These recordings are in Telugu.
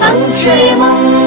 സംക്ഷേമം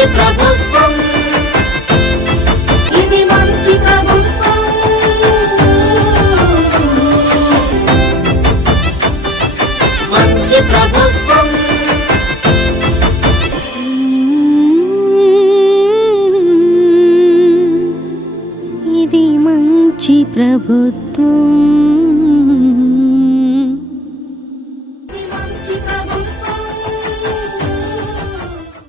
మంచి ప్రభుత్వం. ఇది మంచి ప్రభుత్వం. మంచి ప్రభుత్వం. ఇది మంచి ప్రభుత్వం.